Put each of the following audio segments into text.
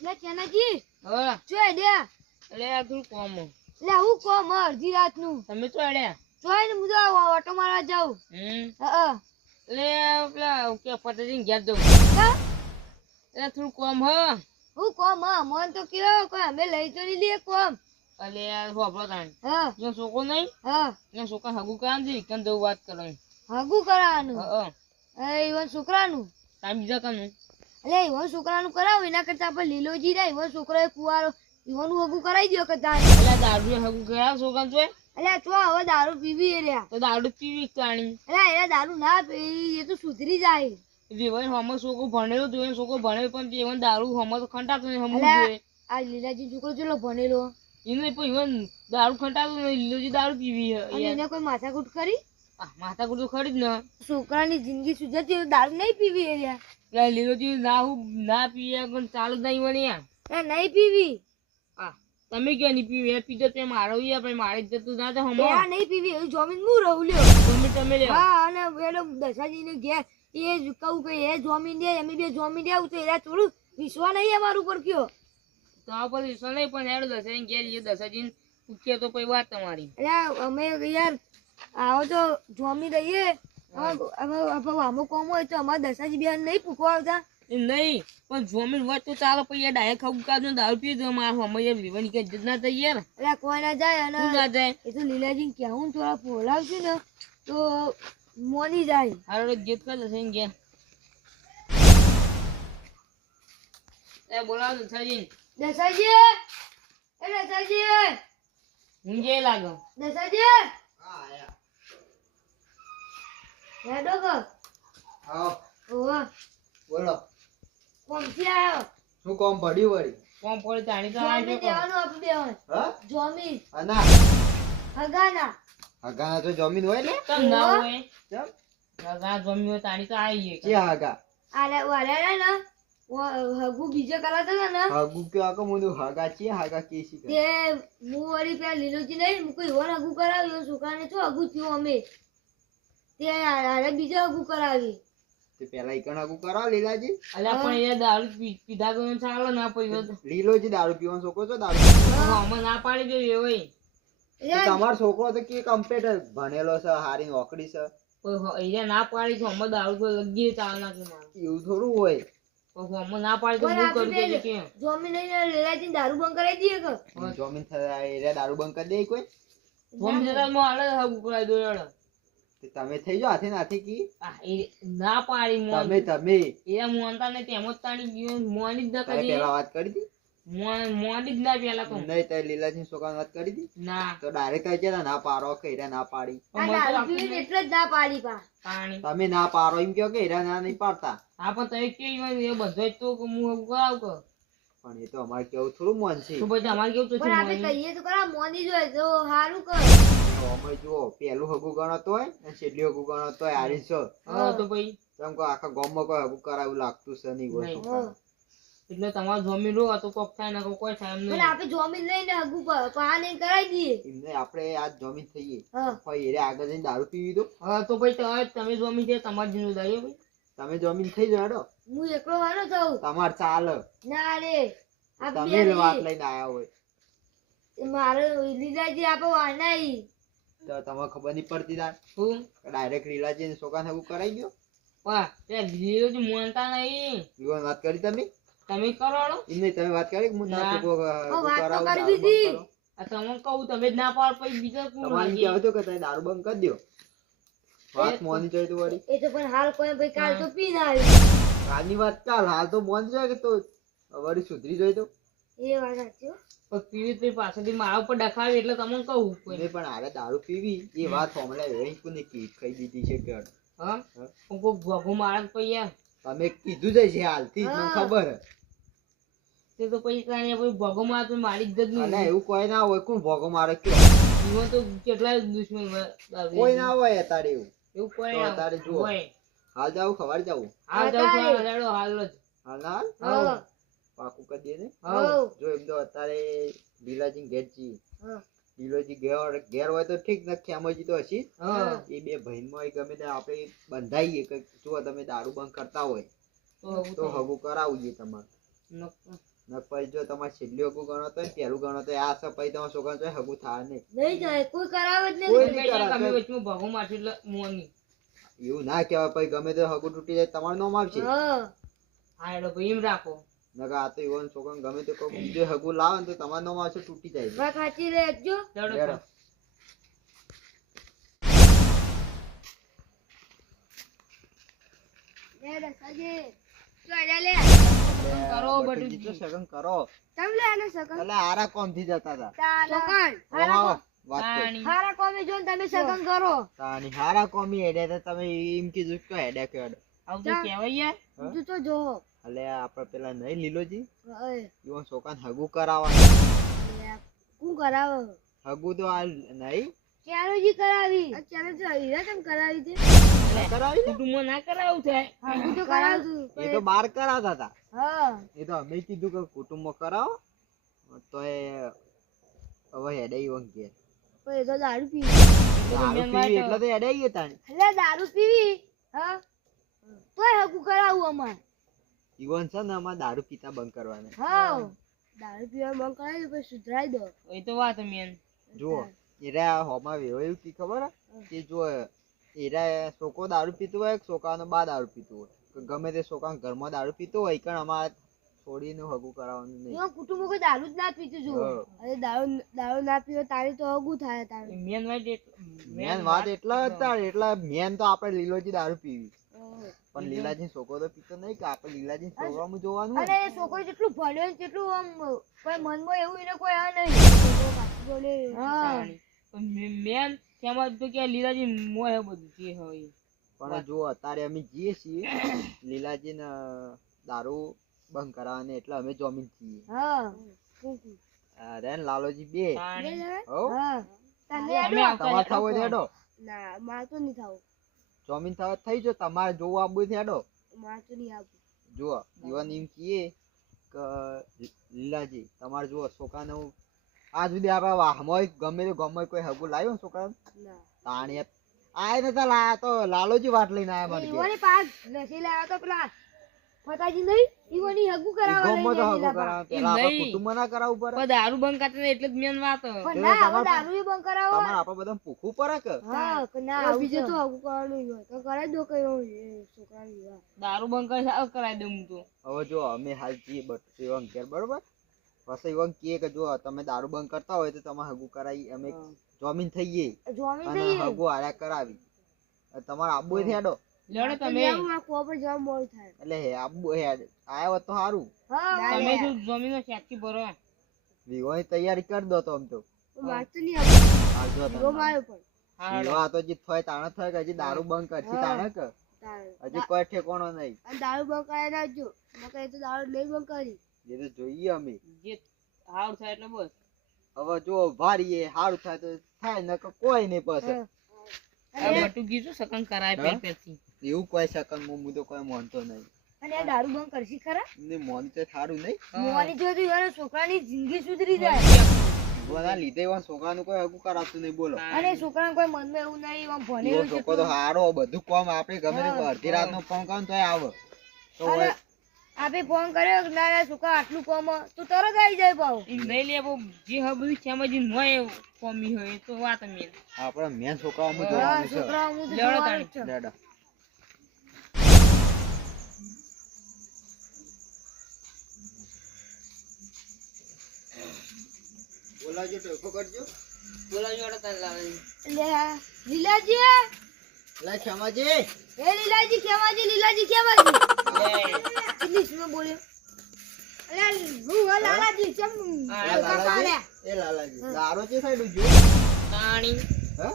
લે ચનાજી હા જોઈ દે એટલે આ તું કોમ લે હું કોમ અડધી રાત નું તમે તો અડ્યા જોઈ ને હું તો ઓટો મારવા જાઉં હા એટલે પેલા કે ફટેજીને ઘેર દઉં એટલે થોડું કોમ હ હું કોમ મન તો કયો કોઈ અમે લઈ તો નહીં લે કોમ એટલે યાર વાપરો તાણ હા જો છોકરો નહીં હા એ છોકરા હગું કામ છે કેમ તો વાત કરો હગું કરાવવાનું હા એ ઈવન છોકરાનું તાર બીજા કાનું એટલે ઈવન છોકરાનું કરાવો એના કરતા આપણે લીલોજી રે ઈવન છોકરો એ કુવારો ઈવનનું હગું કરાવી દો કદાચ એટલે દારૂ હગું કરાવ છોકરા જોઈ એટલે ચો હવે દારૂ પીવી એ રહ્યા તો દારૂ પીવી કાણી એટલે એને દારૂ ના પી એ તો સુધરી જાય જીવન હમ છોકરો ભણેલું જોઈએ છોકરો ભણેલું પણ જીવન દારૂ હમ તો ખંટાતો નહીં હમ જોઈએ આ લીલાજી છોકરો ચેલો ભણેલો એને પણ જીવન દારૂ ખંટાતો નહીં લીલોજી દારૂ પીવી અને એને કોઈ માથાકૂટ કરી માથા કુટું ખરી જ ને છોકરાની જિંદગી સુધરતી હોય દારૂ નહીં પીવી એ રહ્યા એટલે લીલોજી ના પીએ પણ ચાલુ જ નહીં વળી એ નહીં પીવી તમે ક્યાં નહીં પીવી એ પીધો તે મારો પણ મારે જતું ના તો હમ આ નહીં પીવી એવું જમીન હું રહું લ્યો તમે લે હા અને પેલો દશાજીને ઘેર એ કહું કે એ જમીન દે એમ બે જમીન દે આવું તો એના થોડું વિશ્વાસ નહીં અમારું ઉપર કયો તો આ પછી વિશ્વાસ નહીં પણ યાર દસાજી ઘેર એ દસાજી પૂછીએ તો પછી વાત તમારી એટલે અમે યાર આવો તો જમી દઈએ અમે કોમ હોય તો અમારે દશાજી બેન નહીં પૂછવા આવતા નહીં પણ જમીન વાત તો ચાલો પછી ડાયરેક્ટ ખાવું કાઢો દારૂ પી દો મારું અમે વિવાની કઈ ઇજ્જત ના થઈ યાર એટલે કોઈ ના જાય અને ના જાય એ તો લીલાજી કહેવું થોડા બોલાવશે ને તો મોની જાય હારો જીત કર દસાજી ઘેર એ બોલાવો દસાજી દશાજી એ દશાજી હું જે લાગો દશાજી હેડો કો હા ઓવા બોલો કોમથી આવ્યો શું કોમ પડ્યું વળી કોમ પડે તાણી તો જમી દેવાનું આપણે બેન હા જમી અના હગાના હગાના તો જમીન હોય ને કેમ ના હોય કેમ ગા જમી હોય તાણી તો આવી કે હગા આલે વાલે ને હગુ બીજે કરાતા હતા ને હગુ કે આકો મુંદુ હગા છે હગા કેસી તે હું વળી પેલા લીલોજી નહીં હું કોઈ એવો હગુ કરાવ્યો છોકરાને શું હગુ થયું અમે તે આરે બીજો હગુ કરાવી તે પેલા ઈકણ હગુ કરાવ લીલાજી અલ્યા પણ એ દારૂ પીધા તો ચાલો ના પીવો તો લીલોજી દારૂ પીવાનો છોકરો છો દારૂ અમે ના પાડી દઈએ હોય તો તમારો છોકરો તો કે કમ્પ્યુટર ભણેલો છે હારી નોકરી છે અહીંયા ના પાડી તો અમે દારૂ તો લગીએ ચાલ ના કે મારે એવું થોડું હોય અમે ના પાડી તો હું કરી દઈએ કે જમી નહીં લીલાજી દારૂ બંધ કરાવી દઈએ કે જમીન થાય એ દારૂ બંધ કરી દે કોઈ ફોન જતા મો આલે હગું કરાવી દો યાર તે તમે થઈ જાઓ હાથે નાથી કી એ ના પાડી મો તમે એ મોનતા ને તેમ જ તાણી ગયો મોની જ ન કરી પેલા વાત કરી હતી મોની જ ના પેલા તો નહીં તો લીલાજી છોકરા વાત કરી હતી ના તો ડાયરેક્ટ કહી જતા ના પારો કે હીરા ના પાડી આ દારૂ પીવીને એટલે જ ના પાડી પા તાણી તમે ના પારો એમ કહો કે હીરા ના નહીં પાડતા હા પણ તમે કેવી એ બધો તો હું હગું કરાવ કે પણ એ તો અમારે કેવું થોડું મન છે તો પછી અમારે કેવું તો પણ આપણે કહીએ તો ખરા મોની જોઈએ તો સારું કર અમે જુઓ પેલું હગું ગણતો હોય અને છેલ્લી હગું ગણતો હોય આરી છો હા તો પછી તેમ કહો આખા ગામમાં કોઈ હગું કરાવું લાગતું છે નહીં નહીં. કોઈ એટલે તમારે જમીન રો તો કોક થાય ને કોઈ થાય એમ પણ નહીં આપણે જમીન લઈને હગુ પા નહીં કરાવી દઈએ એમને આપણે આજ જમીન થઈએ હા પછી હીરે આગળ જઈને દારૂ પીવી દો હા તો પછી તમે જમીન છે તમારી જિમ્મેદારી ભાઈ તમે જમીન થઈ જાડો હું એકલો વાળો થઉં તમાર ચાલ ના રે આ તમે જ વાત લઈને આયા હોય મારે લીલાજી આપણે વાનાઈ તો તમને ખબર નહીં પડતી તાર શું ડાયરેક્ટ લીલાજી છોકરાને હગું કરાઈ ગયો વાહ તે ધીરે મોનતા નહીં યુવાન વાત કરી તમે કરોડો એમ નહીં તમે વાત કરી હું ના. ના છોકરો હગું વાત તો કરાવું, કરવી દારૂ બંધ હતી. કરો. આ તમને કહું તમે જ ના પાડ પછી બીજા કોણ તમારે એમ લાગે? કહેવું હતું કે તમે દારૂ બંધ કરી દો વાત મોની જોઈ તો વળી એ તો પણ હાલ કોઈ ભાઈ કાલ તો પી ના આવી કાલની વાત ચાલ હાલ તો મોન છે કે તો વળી સુધરી જોઈ તો એ વાત સાચી હો. પણ પીવી તો પાછળથી મારા ઉપર ડખાવી એટલે તમને કહું કોઈ મેં પણ હારે દારૂ પીવી એ વાત હમણાં એ કોને ખાઈ દીધી છે કે હા હું કોઈ ભગું મારા જ પછી યાર તમે કીધું જ છે હાલથી જ મને ખબર હે. તે તો પછી કાંઈ પછી ભગો મારે તો મારી ઇજ્જત અને નહીં એવું કોઈ ના હોય કોણ ભોગો મારે કયો જીવન તો કેટલાય દુશ્મન કોઈ ના હોય અત્યારે એવું એવું કોઈ તો ના અત્યારે જુઓ. હોય હાલ જાવ ખબર જાવું હાલ જાઉં છું હાલ હેડો હાલ જ હાલ ના હાલ હા પાકું કરી દે ને હા જો એમ તો અત્યારે લીલાજી ઘેર જી હા લીલોજી ઘેર હોય તો ઠીક ને ખેમજી તો હશી જ. હા એ બે ભાઈમાં ગમે તે આપણે બંધાઈએ કે જો તમે દારૂ બંધ કરતા હોય તો તો હગું કરાવવું જોઈએ તમારે ને પછી જો તમારે છેલ્લી હગું ગણો તો પહેલું ગણો તો આ છે પછી તમારા છોકરાને તો હગું થાય નહીં. નહીં થાય, કોઈ કરાવે જ કોઈ નહીં. નહીં કરાવે. તમે વચમાં ભાગો મારશો એટલે મોની. એવું ના કહેવાય, પછી ગમે તે હગું તૂટી જાય તમારું નામ આવશે. હા હા એટલે ભાઈ એમ રાખો. નકર આ તો યુવાન છોકરાને ગમે તે કોઈ બીજું હગું લાવે ને તો તમારું નામ આવશે, તૂટી જાય. વાત સાચી રહેજો. ચડો લેડો. લે રસાજી, તું આજા લે. કરો બટુજી તો સગન કરો. તમ લે આને સગન. એટલે આરા કોમથી જતા હતા. ચોકન. આવો, વાત કરો. પાણી. હારા કોમે જો ને તમે સગન કરો. તાની હારા કોમી હેડે તો તમે એમ કીધું કે હેડે કેડે. આવું તો કહેવાય યાર. હા? તું તો જો. એટલે આપણે પેલા નહીં લીલોજી ઓય, યુવાન છોકરાને હગું કરાવવાનું. લે, કોણ કરાવે? હગું તો આ નહીં ચારોજી કરાવી. ચાલો તો હીરા કેમ કરાવી તે? કરાવી ને? કુટુંબમાં ના કરાવું થાય. હા, હું તો કરાવતું. એ તો બહાર કરાવતા હતા. હા. એ તો અમે કીધું કે કુટુંબમાં કરાવો તો એ હવે હેડે યુવાન ઘેર. પણ એ તો દારૂ પી. દારૂ પીવી એટલે તો હેડે ગઈ તાણી. એટલે દારૂ પીવી. હા. તોય હકુ કરાવું અમાર. યુવાન છે ને અમારે દારૂ પીતા બંધ કરવાના. હા. દારૂ પીવા બંધ કરાવી દો પછી સુધરાઈ દો. એ તો વાત મેન. જુઓ એરા હોમાં વેવો એવું કી ખબર હે? કે જો એરા છોકરો દારૂ પીતો હોય છોકરાનો બા દારૂ પીતો હોય કે ગમે તે છોકરા ઘરમાં દારૂ પીતો હોય પણ અમારે છોડીને હગું કરાવવાનું નહીં. જો કુટુંબો કોઈ દારૂ જ ના પીતું જો. હા. અરે દારૂ ના પીવો તારી તો હગુ થાય તારે. મેન વાત મેન વાત એટલા હતા એટલા મેન તો આપણે લીલોજી દારૂ પીવી પણ લીલાજી છોકરો તો પીતો નહીં કે આપણે લીલાજી છોકરામાં જોવાનું હોય અને ને. એ છોકરો જેટલું ભણ્યો ને તેટલું આમ કોઈ મનમાં એવું એને કોઈ આ નહીં. બોલે હા. મેન તેમાં તો કે લીલાજી મોય બધું જે હોય. પણ જો અત્યારે અમે જઈએ છીએ લીલાજી ને દારૂ બંધ કરાવવાને એટલે અમે જમીન છીએ. હા. અરે ને લાલોજી બે પાણી. હો હા. તને અમે આડો? તમારે થવું હોય તો હેડો. ના માર તો નહીં થાવું. જમીન થવા થઈ જો તમારે જોવું આવવું હોય તો હેડો. માર તો નહીં આવવું. જુઓ જીવન એમ કહીએ કે લીલાજી તમારે જુઓ છોકરાને આ સુધી આપણા વાહમાં ગમે તે ગામમાં કોઈ હગું લાવ્યો ને છોકરાને ના. તાણી આય નતા લાયા તો લાલોજી વાત લઈને આયા મારી ઘેર. ઈવોની પાસ નસી લાવ્યો તો પેલા ફતાજી નહીં ઈવોની હગુ ઈ કરાવવા ગામમાં તો લઈને હગું ગયેલા કરાવે પેલા આપણા નહીં. કુટુંબમાં ના કરાવવું પડે. પણ દારૂ બંધ કરતા ને એટલે જ મેન વાત. પણ તો ના હવે તમારે- દારૂ ય બંધ કરાવો. તમારે આપણે બધાને પૂછવું પડે કે હા કે ના બીજે તો હગુ કરવાનું ય હોય તો કરાવી દો કયો છોકરાને વિવાહ. દારૂ બંધ કરી સાવ કરાવી દઉં હું તો. હવે જો અમે હાલ જઈએ એવા ઘેર બરોબર પછી એવા કહે કે જો તમે દારૂ બંધ કરતા હોય તો તમે હગું કરાવી અમે જમીન થઈએ જોમી અને જઈએ. હગું હાર્યા કરાવી તમારે આબુ હોય તો હેડો લડો તમે. મારા કોપર જવા મોડું થાય. એટલે હે આબુ હેડ આયા હોત તો સારું હા તમે શું જમીનો શેકી ભરો. વિવાહની તૈયારી કરી દો તો આમ તો માર તો નહીં આવવું. હાલ જો વિવો માર્યો પણ. હા વિવાહ તો જે થાય તાણે થાય કે હજી દારૂ બંધ કરશે તાણે કે તારે. હજી કોઈ ઠેકોણો નહીં અને દારૂ બંધ કરાવી નાખજો. નકર એ તો દારૂ નહીં બંધ કરી. એ તો જોઈએ અમે જે હાવ થાય એટલે બસ. હવે જો ભારીએ સારું થાય તો થાય ન કોઈ નહીં પછી હા. આ બટુકી શું સકન કરાય હા? પેર પેરથી. એવું કોઈ શકન હું તો કોઈ માનતો નહીં અને આ દારૂ બંધ કરશી ખરા? એમને મોન તો સારું નહીં મોવાની જો તો યાર છોકરાની જિંદગી સુધરી જાય. વિવાહના લીધે એવા છોકરાનું કોઈ હગું કરાતું નહીં બોલો અને છોકરાને કોઈ મનમાં એવું નહીં આમ એવો ભણેલું છોકરો તો હારો બધું કામ આપણે ગમે તે અડધી રાતનો ફોન કરો ને તોય આવે તો અને હોય આપે ફોન કર્યો કે ના ના છોકરા આટલું કામ તું તરત આવી જાય પાછું. ઈ નહીં લે બહુ જે હવે બધું તેમાં જે મોય કોમી હોય એ તો વાત મેન. આપણે મેન છોકરાઓ હા, જોવાનું છે છોકરા હું તો લેવડો જોવાનું જ છે. લેડો. બોલાવજો ટેકો કરજો બોલાવજો અડો તાર લાવવાની. લે આ લીલાજી લે ક્ષમાજી એ લીલાજી લીલાજી કેટલી સ્લો બોલ્યો. અરે હું હો લાલાજી ચમ હા, એ હલકા લાલાજી પાડ્યા. એ લાલાજી દારો છે સાઈડ ઉજો તાણી. હે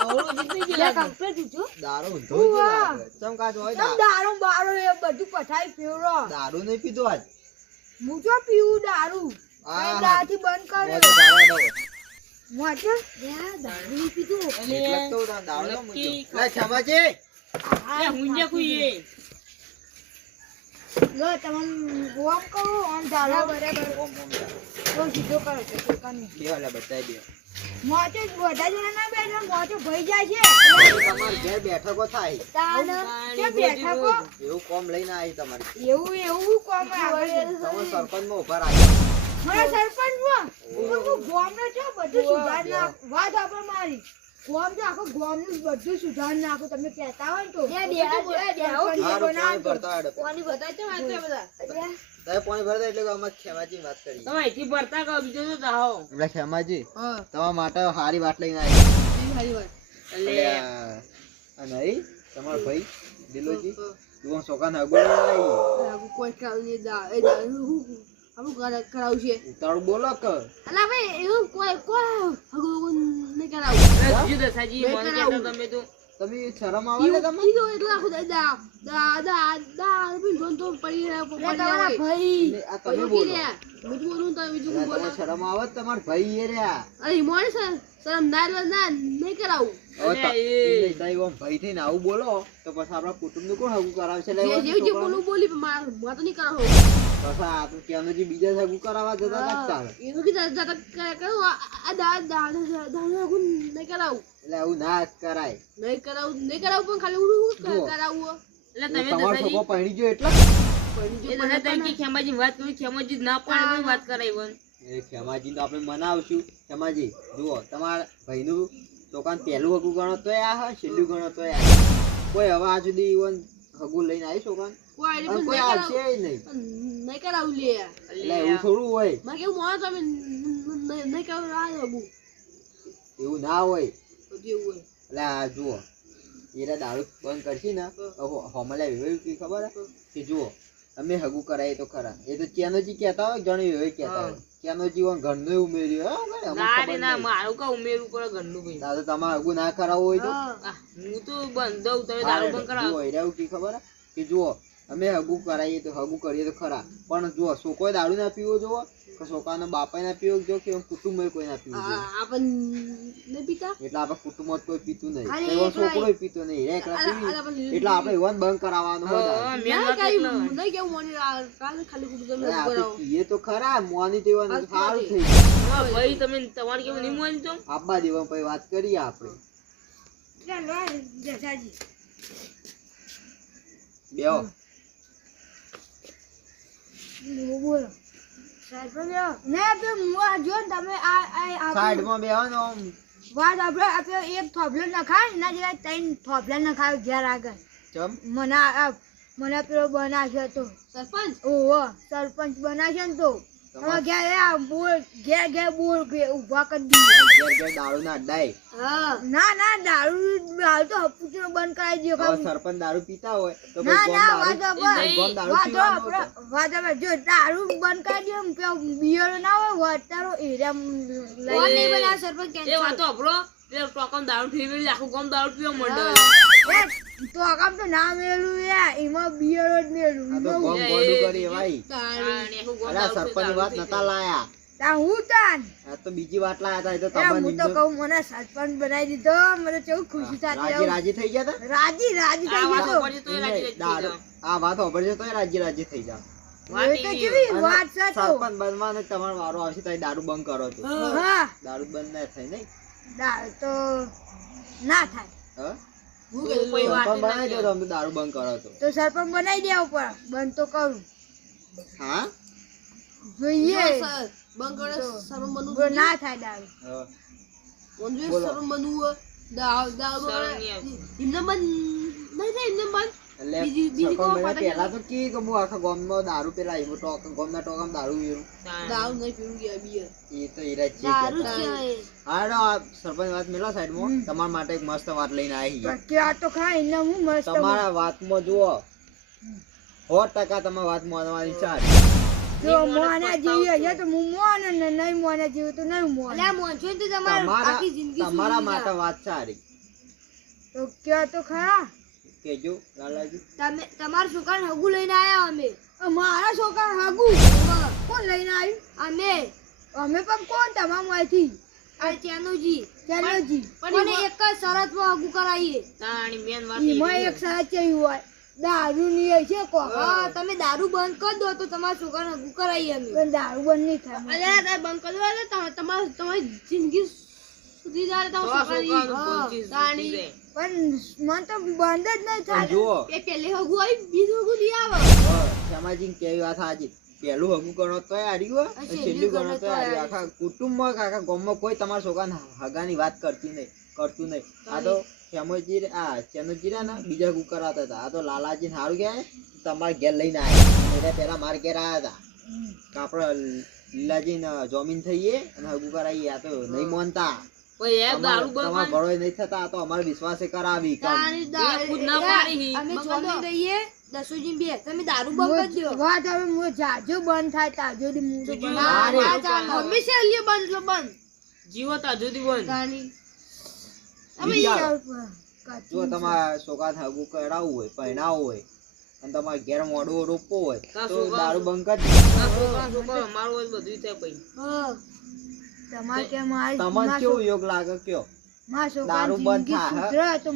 અવળું જીતી લે ગયેલા. કમ્પ્લીટ ઉઠો. દારો ઊંધો જ લાગે ચમ કાચ હોય ચમ દારૂ બારો એ બધું પઠાઈ પીવરો. દારૂ નહીં પીધો આજ હું તો પીવું દારૂ. હા, કઈ હા. દાથી બંધ મોજે કર્યો. દાવા દો મોટો લે દારૂ નહીં પીધું. એટલે જ તો દારો તો નક્કી મૂક્યો. લે ક્ષમાજી એ હુંજે કુઈએ. લો તમે ઓમ કરો ઓમ ધારા બરાબર ઓમ ઓમ જા. તો સીધો કરો છો છોકરાને. બે વાલા બતાવી દે મોટો બધા જણા ના બેઠા મોટો ભઈ જાય છે. તમારે ઘેર બેઠકો થાય તાન તાણી ક્યાં બેઠા કો? એવું કોમ લઈને આવી તમારી એવું કોમ આવે તમે સરપંચમાં ઉભા રાખો મારા સરપંચમાં હું ગોમનો છો બધું સુધાર નાખ વાત આપણે મારી ગોમ તો આખો ગોમનું બધું સુધાર નાખો તમે કહેતા હોય ને તો હારું, પાણી ભરતા હેડો. કોની બતાય છે વાત છે બધા તમે પાણી ભરતા એટલે કે અમે ખેમાજી વાત કરી તમે અહીંથી ભરતા કહો બીજો તો જાઓ એટલે ખેમાજી હા તમારા માટે હારી વાત લઈને આવી સારી વાત એટલે આ નહીં તમારો ભાઈ દિલોજી તું સોકાન હગો કોઈ કાલની કરાવું છે ઉતાળું બોલો કે અલા ભાઈ એવું કોઈ હગું નહીં કરાવું બીજું દસાજી મને કહેતા તમે તો તમે શરમ આવે ને તમે એટલે આખું તો પડી રહ્યા ભાઈ આ તમે બોલો બીજું બોલું તો બીજું એટલે તમને શરમ આવે જ તમારા ભાઈ એ રહ્યા અરે મોને શરમ ના નહીં કરાવું હવે અલ્યા, તાઈ ઓમ ભાઈ થઈને આવું બોલો તો પછી આપણા કુટુંબનું કોણ હગું કરાવશે એટલે જે એવા જે છોકરાઓ- બોલું બોલી મારે તો નહીં કરાવો પછી આ તો ક્યાંનો જે બીજા હગું કરાવવા જતા હતા જ ચાલે. એવું કે જતા કરું આ દાદા હગું નહીં કરાવું એટલે આવું ના કરાય નહીં કરાવું પણ ખાલી ઉડું જુઓ. કરાવું એટલે તમે તમારો દસાજી છોકરો પહેરી ગયો એટલે એ દાદા તરીકે ખેમાજી વાત કરી ખેમાજી ના પાડે વાત કરાઈ વન એ ખેમાજી તો આપણે મનાવશું ખેમાજી જુઓ તમારા ભાઈનું દુકાન પહેલું હગું ગણો તોય આ હા છેલ્લું ગણો તોય આ કોઈ હવે આ સુધી ઈવન હગું લઈને આવી છોકરાને અને કોઈ આવશે નહીં નહીં કરાવું લે એટલે એવું થોડું હોય મેં કેવું મોને તમે નહીં કરાવું આ હગું એવું ના હોય જેવું હોય એટલે આ જુઓ એના દારૂ બંધ કરશી ને હોમલે એવું કી ખબર હે? કે જુઓ અમે હગું કરાય તો ખરા એ તો ચેનોજી કહેતા હોય ઘણી એવી કહેતા હોય ચેનોજી wọn ઘરનું ઉમેર્યું હે ભાઈ, અમને ના ખબર રે ના નહીં. મારું કા ઉમેરવું પડે ઘરનું ભાઈ ના તો તમારે હગું ના કરાવવું હોય તો આ, હું તો બંધ દઉં તમે દારૂ બંધ કરાવો જુઓ એને એવું કી ખબર હે? કે જુઓ અમે હગું કરાવીએ તો હગું કરીએ તો ખરા પણ જુઓ છોકરોએ દારૂ ના પીવો જોવો કે છોકરાનો બાપાએ ના પીવો જો કે કુટુંબમાં કોઈ ના પીવું જોઈએ આપણ નહીં પીતા એટલે આપણે કુટુંબમાં તો કોઈ પીતું નહીં ખાલી એવો એકલા છોકરો પીતો નહીં એ એકલા પીવી. એટલે આપણે એવાને બંધ કરાવવાનું હોય દારૂ. મેન વાત એટલે નહીં કેવું મોને ખાલી કુટુંબ અરે આપણે પીએ તો ખરા મોની તો એવાનું સારું થઈ હા, ભાઈ તમે તમારે કેવું નહીં માની તો આબા દેવા પછી વાત કરીએ આપણે બેહો બોલો સાઈડમાં બેહો ને આમ. વાત આપણે એક થોભલો નખાય એના જેવા ત્રણ થોભલા નખાય ઘેર આગળ ચમ મને પેલો બનાવ્યો હતો સરપંચ ઓહો સરપંચ બનાવ્યો ને તો હવે ઘેર આ બોલ ઘેર બોલ ઉભા કરી દીધો ઘેર ઘેર દારૂ ના અડ્ડાય. ના દારૂ તો હપુચો બંધ કરાવી દો હવે સરપંચ દારૂ પીતા હોય તો ના પછી ના ગોમ વાત દારૂ- ગોમ દારૂ પીવાનું હતું. વાત જો દારૂ બંધ કરી દો પેલો બિયર ના હોય વટારો એરિયા લઈ બનાવ સરપંચ એ વાતો આપણો પેલો ટોકમ દારૂ ફેરવી આખું ગામ દારૂ પીવા મંડળ તો આમ તો ના મેલું યાર એમાં બિયર જ મેલું આ તો ગોમ ગોંડું કરી ભાઈ. આખું ગામ અરે આ દારૂ સરપંચની વાત નતા લાયા તા હું તાન આ તો બીજી વાત લાયા હતા એ તો એ તમારે હું તો નિંદો- કહું મને સરપંચ બનાવી દીધો મને કેવું ખુશી રાજી થતી રાજી થઈ ગયા તા? રાજી થઈ આ વાતો ગયો પછી તો એને રાજી રાજી દારૂ- આ વાત હોભળશે તોય રાજી રાજી થઈ જાવ. વાત એ તો એવી કેવી અને વાત છે તો સરપંચ બનવાનો તમારો વારો આવશે તો દારૂ બંધ કરો છો હા દારૂ બંધ ના થાય નહીં દારૂ તો ના થાય હા? કોઈ વાત સરપંચ ના બનાવી દો તો અમે દારૂ બંધ કરો છો તો સરપંચ બનાવી દેવું પડે બંધ તો કરું હા જોઈએ બંધ કરે સરમ બનવું તો ના થાય દારૂ હા. જોઈએ બોલો. સરમ બનવું દાવ શરમ નહીં આવતી. એમને બંધ નહીં થાય એમને બંધ એટલે બીજી સરપંચ કોઈ બન્યા પતંગ પહેલા તો કી કે હું આખા ગામમાં દારૂ પેલા આવ્યો ગામના ટોકામાં દારૂ વેરું દાવ નહીં પીવું ગયા બિયર એ તો હીરા જ છે દારૂ કહેતા. છે હા નો આ સરપંચ વાત મેલો સાઈડમાં તમારા માટે એક મસ્ત વાત લઈને આવી છે. ક્યાં તો ખાય ને હું મસ્ત તમારા વાતમાં જુઓ 100% તમારી વાત માનવાની છે જો મોને જીવે છે તો હું મોને ને નહીં મોને જીવે તો નહીં મોને તમારા માટે વાત સારી તો ક્યાં તો ખરા કેજો લાલાજી તમારા છોકરાને હગું લઈને આયા મારા છોકરા હગું કોણ લઈને આવ્યું અમે પણ કોણ તમામાંથી ચેનોજી પણ એક જ શરતમાં હગું કરાવીએ તાણી મેન વાત એમાં એવી એક શરત કેવી હોય દારૂ ની છે કો તમે દારૂ બંધ કરી દો તો તમારા છોકરાને હગું કરાવીએ અમે પણ દારૂ બંધ નહીં થાય અરે બંધ કરી દો તમારી જિંદગી સુધી જાય તો આ છોકરાનું કોઈ ચીઝ તાણી નથી. પણ મન તો બંધ જ નહીં પણ થાય જુઓ એ પેલે હગું આવી બીજું હગું નહીં આવે શ્યામાજી કેવી વાત સાચી પહેલું હગું ગણો તોય હાર્યું હોય અને છેલ્લું ગણો તોય હાર્યું આખા કુટુંબમાં આખા ગામમાં કોઈ તમારા છોકરાને હગાની વાત કરતું નહીં આ તો શ્યામજી આ ચેનજી ને બીજા હગું કરાતા હતા આ તો લાલાજી સારું ગયા તમારે ઘેર લઈને આવ્યા એટલે પેલા મારે ઘેર આવ્યા હતા કે આપણે લીલાજી ને જમીન થઈએ અને હગું કરાવીએ આ તો નહીં માનતા પછી એ દારૂ તમારા બંધ ભળોય નહીં થતા આ તો અમારે વિશ્વાસે કરાવી ખુદ ના પાડી અમે ચોમી દઈએ દસુજી બે તમે દારૂ બંધ કરી દો વાત હવે હું જાજો બંધ થાય તાજો દી મૂડો હંમેશા લ્યો બંધ એટલે બંધ જીવો તાજુદી બંધ તાણી જો તમારા છોકરા હગું કરાવવું હોય પહેણાવવું હોય અને તમારે ઘેર મોઢું રોપવો હોય તો દારૂ બંધ કરી છોકરો અમારું હોય બધું થાય પછી તમારે કે મારી તમને કેવું યોગ લાગે કયો મારા દારૂ છોકરાની બંધ જિંદગી થાય, સુધરે તો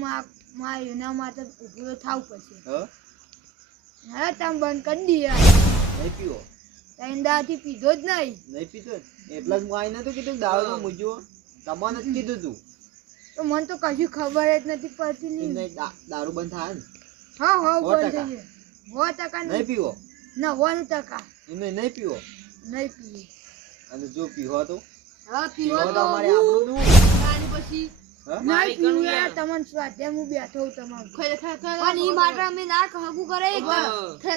મારે એના માટે ઉભો થાવ પછી હા તમે બંધ કરી દઈએ નહીં પીવો તૈંદાથી પીધો જ નહીં નહીં પીતો એટલે જ હું આઈ નતું કીધું દારૂ મૂજવો તમને જ કીધું તું તો મને તો કશું ખબર જ નથી પડતી એમ નહીં નહીં, દારૂ બંધ થાય ને હા હા 100% બંધ થઈ જાય 100% નહીં પીવો 90% એમને નહીં પીવો નહીં પીએ અને જો પીવો તો હા પીવો પીવો તો તો અમારે આપણું નું તાણી પછી નહીં પીવું યાર તમને સ્વાધ્યાય હું બેઠો હું તમારું પણ ઈ માટે અમે ના હગું કરે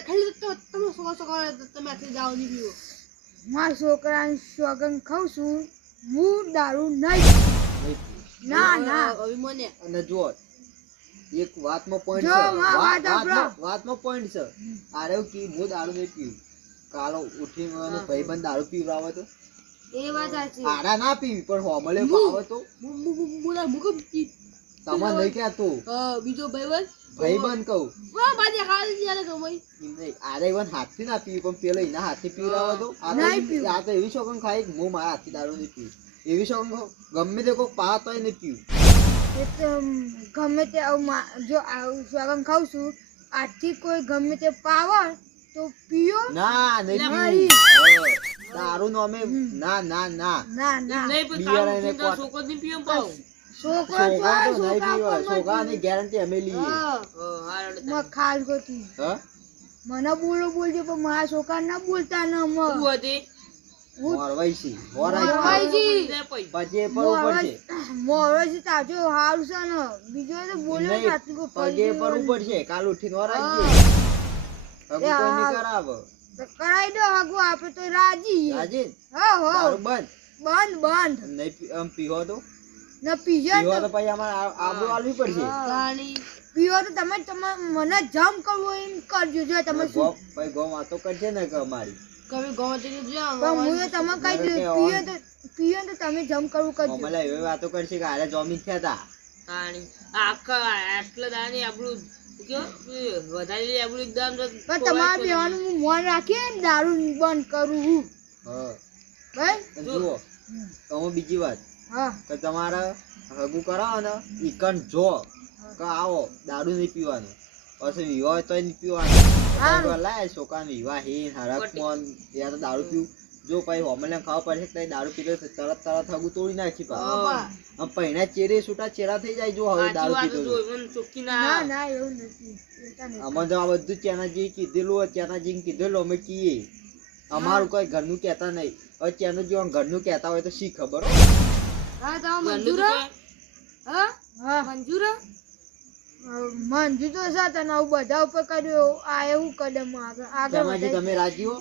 ખાલી તો તમે છોકરા તમે આથી જાઓ નહીં પીવો મારા છોકરાને સોગન ખાઉં છું હું દારૂ નહીં નહીં પીવો ના ના અભિમાન્ય અને જો એક વાતમાં પોઈન્ટ જો, વાત આપણો. વાતમાં પોઈન્ટ છે આરે કી હું દારૂ નહીં પીવું કાલો ઉઠી મને ભાઈબંધ દારૂ પીવડાવે તો એ વાત સાચી આરા ના પીવી પણ હોમલે પાવે તો બોલા ભૂકંપ તમને નહીં કહેતો બીજો ભાઈબંધ ભાઈબંધ કહું વાહ બાજે ખાલી જ્યારે કમાઈ એમ નહીં આરે વન હાથથી ના પીવી પણ પેલો એના હાથથી પીવડાવે તો નહીં પીવું. આ તો એવી શોખન ખાઈ કે હું મારા હાથથી દારૂ નહીં પીવું એવી શોખન ખાઉં ગમે તે કોઈ પા તોય નહીં પીવું એ તો ગમે તે જો સોગન ખાઉં છું આજથી કોઈ ગમે તે પાવર તો પીઓ ના નહીં નહીં. પીવું દારૂ નો અમે ના ના ના ના ના નહીં પણ બિયર કામ એને ધંધા કોટ. છોકરો નહીં પીવો પાવ છોકરો છોકરા તો નહીં છોકરા પીવા પર છોકરાની ગેરંટી અમે લઈએ માં ખાલ ગોતી હા મને બોલજો પણ મારા છોકરા ના બોલતા ન મ શું હતી મોરવાઈસી મોરવાઈસી. પછી એ પર ઉપર છે મોરવાજી તાજો હાલ છે ને બીજો તો બોલ્યો નહીં, આટલું પગે પર પડી ઉપર છે કાલ ઉઠીને વરાઈ હા. ગયો હગું કોઈ નહીં એ હા. કરાવે તો કરાઈ દો હગુ આપણે તો રાજી રાજી હા હો દારૂ બંધ બંધ બંધ નહીં આમ પીવો તો ન પીજો પીવો તો તો પછી અમારે આબરૂ આલવી પડશે તાણી પીવો તો તમે મને જમ કરવો એમ કરજો જો તમે શું ભાઈ ગો વાતો કરશે ને કે અમારી કभी ગાँव चले जाओ પણ હું એ તમે કઈ દઉં પીઓ તો તમે જમ કરવું કરજો મમલા એવી વાતો કરશે કે આરે જમીન થયા તાણી આખા આટલા દાની આપણું વધારે આપણું એકદમ પણ તમારા બેવાનું હું મન રાખીએ ને દારૂ બંધ કરું હું હા ભાઈ અને જુઓ તો હું બીજી વાત હા કે તમારે હગું કરાવો ને ઈકણ જો કે આવો દારૂ નહીં પીવાનું પછી વિવાહ હોય તોય નહીં હારું. પીવાનું લાય છોકરાને વિવાહ હે હરકમાં યા તો દારૂ પીવું જો પછી હોમલે ખાવા પડશે તો દારૂ પીતો તરત હગું તોડી નાખી પાછું પૈણા ચેરે છૂટા ચેરા થઈ જાય જો હવે દારૂ પીતો તો. ચોખ્ખી ના ના ના એવું નથી એવું નથી. અમારે તો આ બધું ચેનાજી કીધેલું હોય ચેનાજી કીધેલું અમે કીએ અમારું કોઈ ઘરનું કહેતા નહીં હવે ચેનું જો ઘરનું કહેતા હોય તો શી ખબર હો? હા તમે ઘરનું મંજૂર તો હો? હા હા મંજૂર હો? મંજૂર તો છે તને આવું બધા ઉપર કર્યું આ એવું કદમ આગળ ચેનાજી વધારી. તમે રાજી હો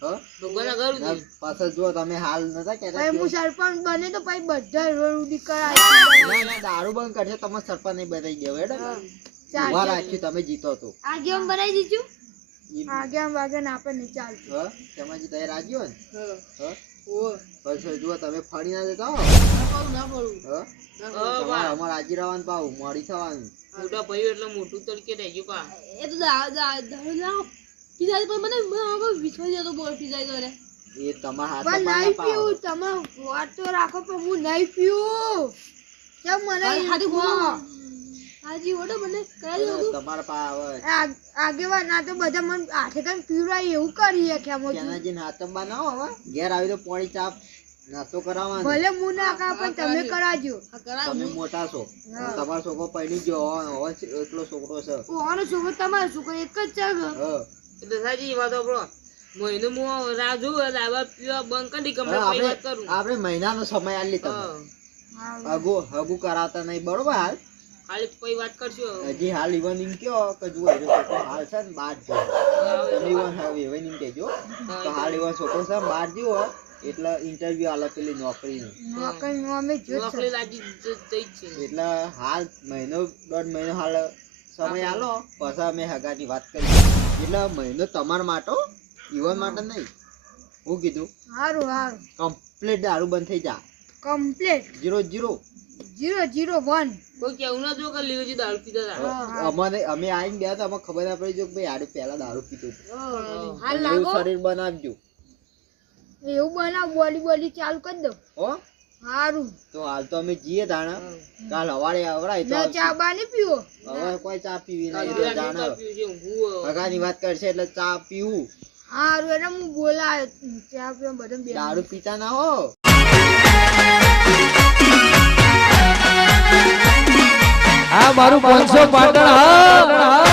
હા? ભગવાનના ઘર ના, ઉધી. પાછળ જો તમે હાલ નતા કહેતા ભાઈ હું કે- સરપંચ બને તો પછી બધા રોડ ઉડી કરાય ના ના દારૂ બંધ કરશે તમે સરપંચ નહીં બતાવી દેવો હેડો ઉભા રાખ્યું તમે જીતો તો આગે આમ બનાવી દીધું ઈ- આગે આમ વાગે ને આપણે નહીં ચાલતું હા ચેનાજી તમે રાજી હો ને હા ઓ પછી જો તમે ફરી ના દેતા હો ના પડું હા તમારે અમારે રાજી રહેવાનું પાવ મોડી થવાનું મોટા ભાઈ એટલે મોટું તડકે રહેજો પા એ તો દારૂ ના પીધા પણ મને વિશ્વાસ જતો બોલ પીધા તો રે એ તમારા પણ હાથમાં નહીં પાવ પીવું તમે વાત તો રાખો પણ હું નહીં પીવું કેમ મને હાથી કહો. હાજી ઓડો મને કરાવી દો તમારા પાવ આગેવાન ના તો બધા મને હાથે કઈ પીવડાય એવું કરીએ કે આમ ચેનાજી હાથમાં ના હવે ઘેર આવી તો પોણી ચાપ નાસ્તો કરાવવાનો ભલે હું ના કરા પણ તમે કરાવજો આ કરાવ તમે મોટા છો હા. તમારો છોકરો પૈણી ગયો હવે એટલો છોકરો છે ઓનો છોકરો તમારો છોકરો એક જ છે કે? હા. એટલે સાચી વાત આપણો મહિનો હું રાહ જોઉં દાવા પીવા બંધ કરી ગમે હા, પછી વાત કરું આપણે મહિનાનો સમય આલી તમે હા. હગુ કરાવતા નહીં બરોબર હાલ ખાલી કોઈ વાત કરશો હજી હાલ ઈવન એમ કયો કે જુઓ એનો છોકરો હાલ છે ને બાર જો તમે ઈવન હવે ઈવન એમ કહેજો તો હાલ ઈવન છોકરો છે ને બાર જેવો એટલે ઇન્ટરવ્યુ આલો પેલી નોકરીનું નોકરીનું અમે જો જ છે. નોકરી લાગી જઈ જ છે એટલે હાલ મહિનો દોઢ મહિનો હાલ સમય આલો પછી અમે હગાની વાત કરી એટલે મહિનો તમારા માટે ઈવન માટે નહીં હું કીધું હારું હારું કમ્પ્લીટ દારૂ બંધ થઈ જા કમ્પ્લીટ 0-0 001 કોઈ કેવું ના જો કે લીલુજી દારૂ પીતા હતા અમે આવીને ગયા તો અમને ખબર ના પડી જો કે ભાઈ આડે પહેલા દારૂ પીતો હતો હાલ એવું લાગો શરીર બનાવજો એવું બનાવ બોડી ચાલુ કરી દો હો હારું તો હાલ તો અમે જઈએ તાણે કાલ હવારે આવરાય તો ના ચા બા નહીં પીવો હવે કોઈ ચા પીવી નહીં એટલે જાણે હગાની વાત કરશે એટલે ચા પીવું હારું એટલે હું બોલાયો ચા પીવા બધા બે દારૂ પીતા ના હો આ મારું 500 પાટણ હા